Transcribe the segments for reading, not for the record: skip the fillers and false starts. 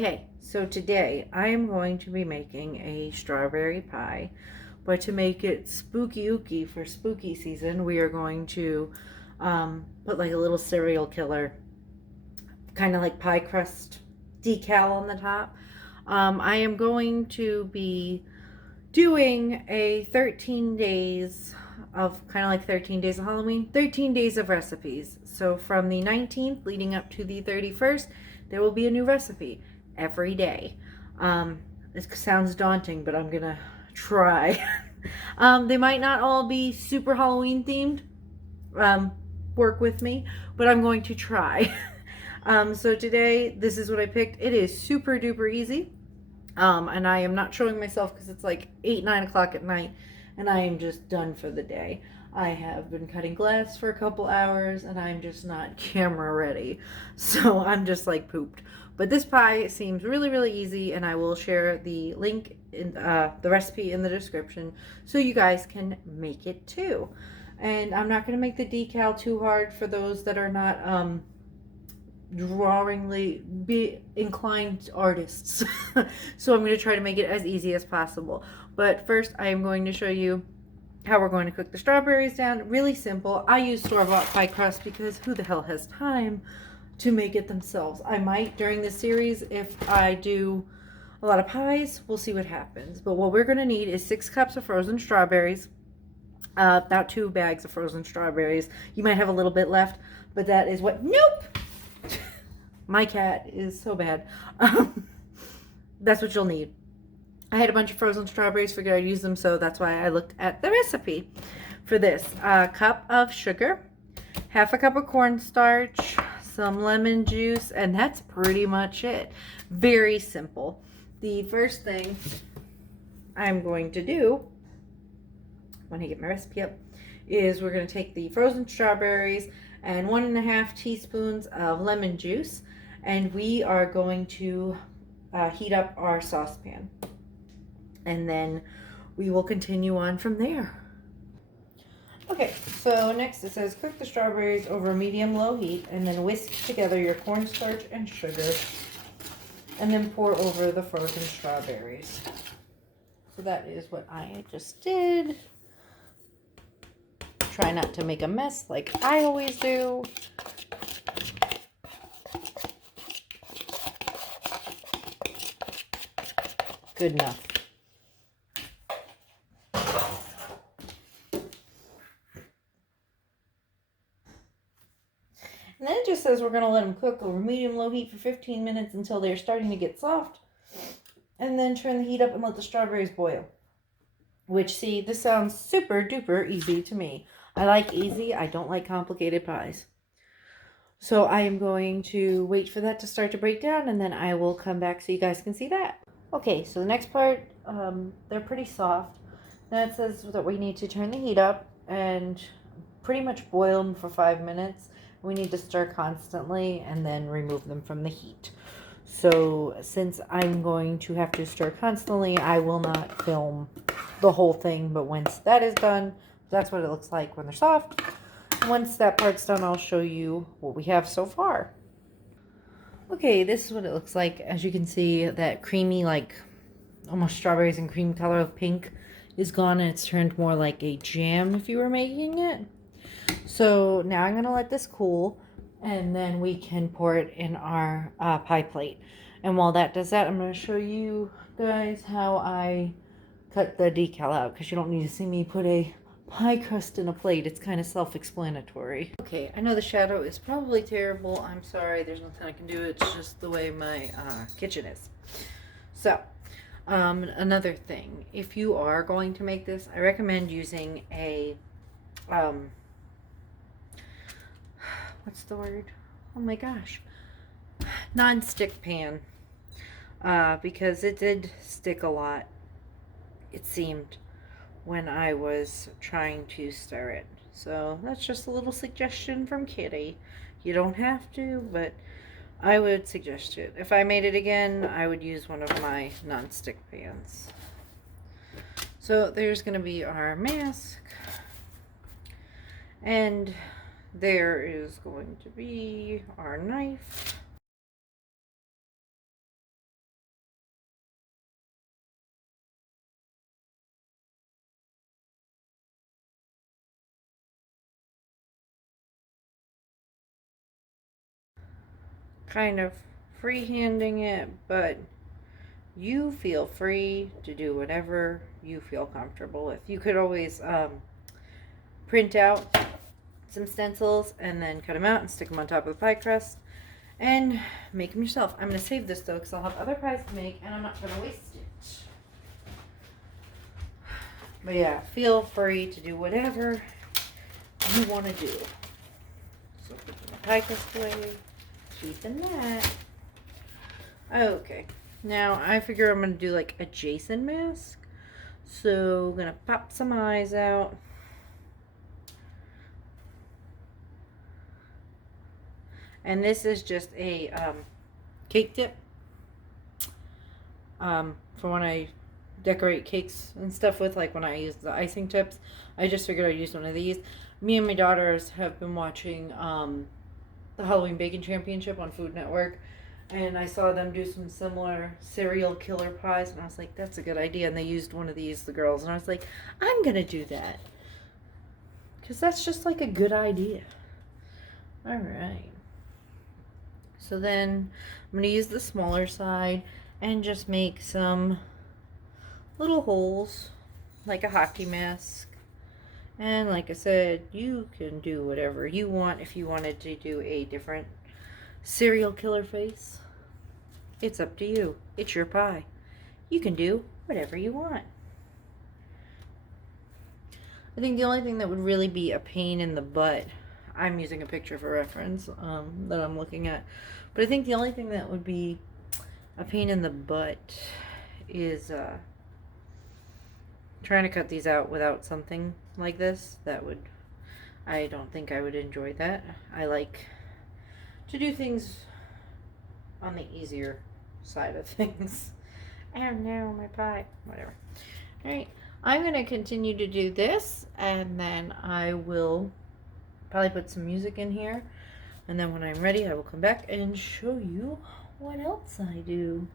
Okay, so today I am going to be making a strawberry pie, but to make it spooky ooky for spooky season, we are going to put like a little serial killer, kind of like pie crust decal on the top. I am going to be doing a 13 days of kind of like 13 days of Halloween, 13 days of recipes. So from the 19th leading up to the 31st, there will be a new recipe every day. It sounds daunting, but I'm gonna try. They might not all be super Halloween themed. Um, Work with me, but I'm going to try. So today, this is what I picked. It is super duper easy. And I am not showing myself because it's like 8, 9 o'clock at night and I am just done for the day. I have been cutting glass for a couple hours and I'm just not camera ready. So I'm just like pooped. But this pie seems really, really easy and I will share the link in the recipe in the description so you guys can make it too. And I'm not going to make the decal too hard for those that are not drawingly be inclined artists. So I'm going to try to make it as easy as possible. But first I am going to show you how we're going to cook the strawberries down. Really simple. I use store-bought pie crust because who the hell has time to make it themselves? I might during this series if I do a lot of pies. We'll see what happens. But what we're going to need is 6 cups of frozen strawberries, about 2 bags of frozen strawberries. You might have a little bit left, but that is what... Nope! My cat is so bad. That's what you'll need. I had a bunch of frozen strawberries, figured I'd use them, so that's why I looked at the recipe for this. A cup of sugar, half a cup of cornstarch, some lemon juice, and that's pretty much it. Very simple. The first thing I'm going to do, when I get my recipe up, is we're going to take the frozen strawberries and 1.5 teaspoons of lemon juice, and we are going to heat up our saucepan, and then we will continue on from there. Okay, so next it says cook the strawberries over medium-low heat and then whisk together your cornstarch and sugar and then pour over the frozen strawberries. So that is what I just did. Try not to make a mess like I always do. Good enough. And then it just says we're going to let them cook over medium-low heat for 15 minutes until they're starting to get soft. And then turn the heat up and let the strawberries boil. Which, see, this sounds super duper easy to me. I like easy. I don't like complicated pies. So I am going to wait for that to start to break down, and then I will come back so you guys can see that. Okay, so the next part, they're pretty soft. Now it says that we need to turn the heat up and pretty much boil them for 5 minutes. We need to stir constantly and then remove them from the heat. So since I'm going to have to stir constantly, I will not film the whole thing. But once that is done, that's what it looks like when they're soft. Once that part's done, I'll show you what we have so far. Okay, this is what it looks like. As you can see, that creamy, like almost strawberries and cream color of pink is gone, and it's turned more like a jam if you were making it. So now I'm going to let this cool, and then we can pour it in our pie plate. And while that does that, I'm going to show you guys how I cut the decal out, because you don't need to see me put a pie crust in a plate. It's kind of self-explanatory. Okay, I know the shadow is probably terrible. I'm sorry, there's nothing I can do. It's just the way my kitchen is. So, another thing, if you are going to make this, I recommend using a what's the word? Oh my gosh. Non-stick pan. Because it did stick a lot, it seemed, when I was trying to stir it. So that's just a little suggestion from Kitty. You don't have to, but I would suggest it. If I made it again, I would use one of my non-stick pans. So there's going to be our mask. And there is going to be our knife. kind of freehanding it, but you feel free to do whatever you feel comfortable with. You could always print out some stencils and then cut them out and stick them on top of the pie crust and make them yourself. I'm going to save this though because I'll have other pies to make and I'm not going to waste it. But yeah, feel free to do whatever you want to do. So put the pie crust away, keeping that. Okay, now I figure I'm going to do like a Jason mask. So I'm going to pop some eyes out. And this is just a cake tip for when I decorate cakes and stuff with, like when I use the icing tips. I just figured I'd use one of these. Me and my daughters have been watching the Halloween Baking Championship on Food Network. And I saw them do some similar serial killer pies. And I was like, that's a good idea. And they used one of these, the girls. And I was like, I'm going to do that. Because that's just like a good idea. All right. So then I'm going to use the smaller side and just make some little holes like a hockey mask. And like I said, you can do whatever you want. If you wanted to do a different serial killer face, it's up to you. It's your pie. You can do whatever you want. I think the only thing that would really be a pain in the butt, I'm using a picture for reference that I'm looking at, but I think the only thing that would be a pain in the butt is trying to cut these out without something like this. I don't think I would enjoy that. I like to do things on the easier side of things. Oh no, my pie. Whatever. Alright, I'm going to continue to do this, and then I will probably put some music in here. And then when I'm ready, I will come back and show you what else I do.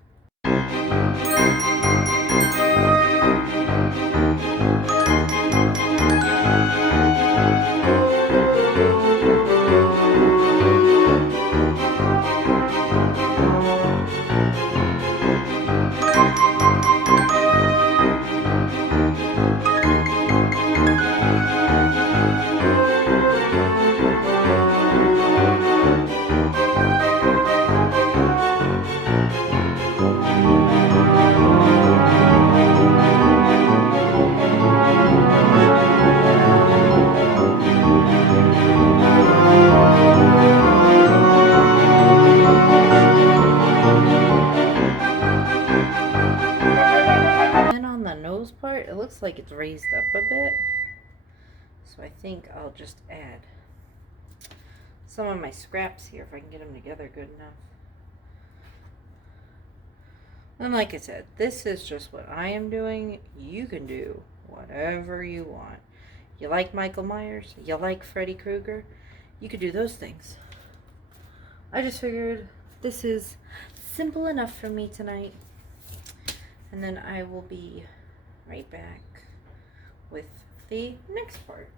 Part, it looks like it's raised up a bit, so I think I'll just add some of my scraps here if I can get them together good enough. And like I said, this is just what I am doing. You can do whatever you want. You like Michael Myers, you like Freddy Krueger, you could do those things. I just figured this is simple enough for me tonight, and then I will be right back with the next part.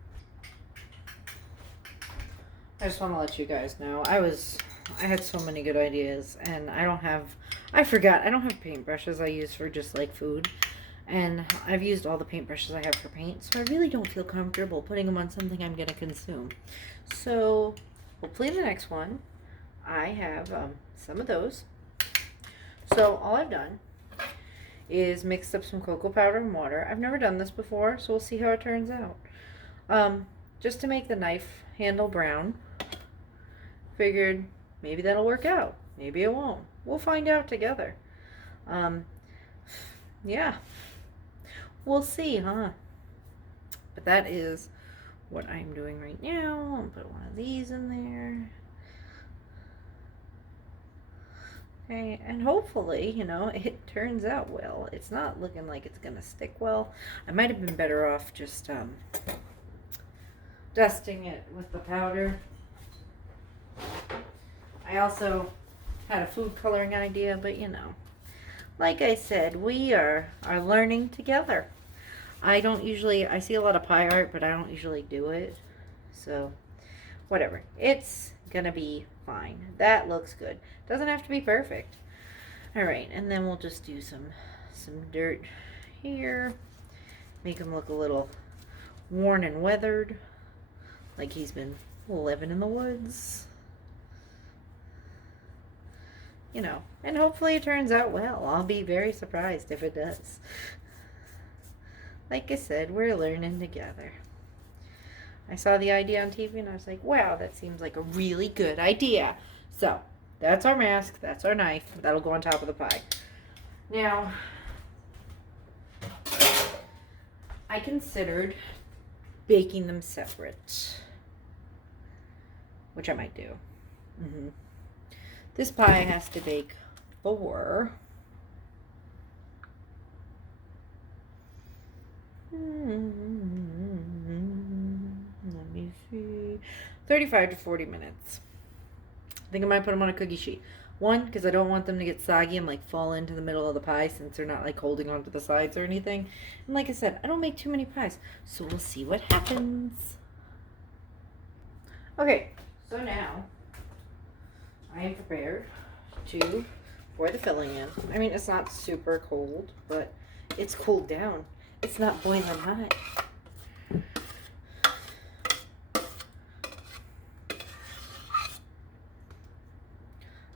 I just want to let you guys know I had so many good ideas, and I don't have paintbrushes I use for just like food, and I've used all the paintbrushes I have for paint, so I really don't feel comfortable putting them on something I'm going to consume. So hopefully the next one I have some of those. So all I've done is mixed up some cocoa powder and water. I've never done this before, so we'll see how it turns out. Just to make the knife handle brown. Figured maybe that'll work out. Maybe it won't. We'll find out together. Yeah. We'll see, huh? But that is what I'm doing right now. I'll put one of these in there. Okay, and hopefully, it turns out well. It's not looking like it's going to stick well. I might have been better off just dusting it with the powder. I also had a food coloring idea, but like I said, we are learning together. I see a lot of pie art, but I don't usually do it. So whatever. It's gonna be fine. That looks good. Doesn't have to be perfect. All right, and then we'll just do some dirt here. Make him look a little worn and weathered, like he's been living in the woods. You know, and hopefully it turns out well. I'll be very surprised if it does. Like I said, we're learning together. I saw the idea on TV and I was like, wow, that seems like a really good idea. So, that's our mask, that's our knife. That'll go on top of the pie. Now, I considered baking them separate, which I might do. This pie has to bake 4. Let me see. 35 to 40 minutes. I think I might put them on a cookie sheet. 1, because I don't want them to get soggy and like fall into the middle of the pie since they're not like holding onto the sides or anything. And like I said, I don't make too many pies, so we'll see what happens. Okay, so now I am prepared to pour the filling in. I mean, it's not super cold, but it's cooled down. It's not boiling hot.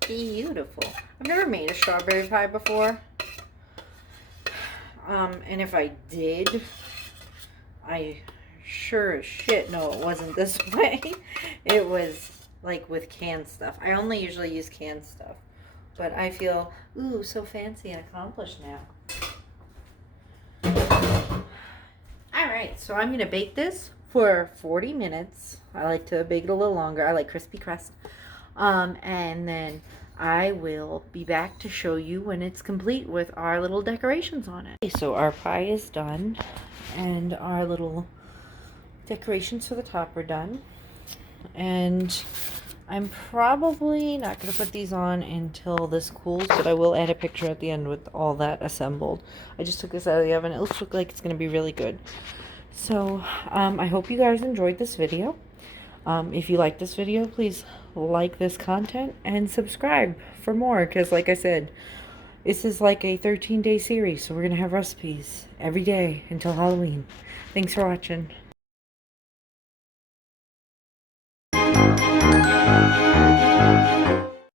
Beautiful. I've never made a strawberry pie before. And if I did, I sure as shit know it wasn't this way. It was like with canned stuff. I only usually use canned stuff. But I feel, ooh, so fancy and accomplished now. Alright, so I'm going to bake this for 40 minutes. I like to bake it a little longer. I like crispy crust. And then I will be back to show you when it's complete with our little decorations on it. Okay, so our pie is done. And our little decorations for the top are done. And I'm probably not going to put these on until this cools, but I will add a picture at the end with all that assembled. I just took this out of the oven. It looks like it's going to be really good. So, I hope you guys enjoyed this video. If you like this video, please like this content and subscribe for more, because like I said, this is like a 13-day series, so we're going to have recipes every day until Halloween. Thanks for watching.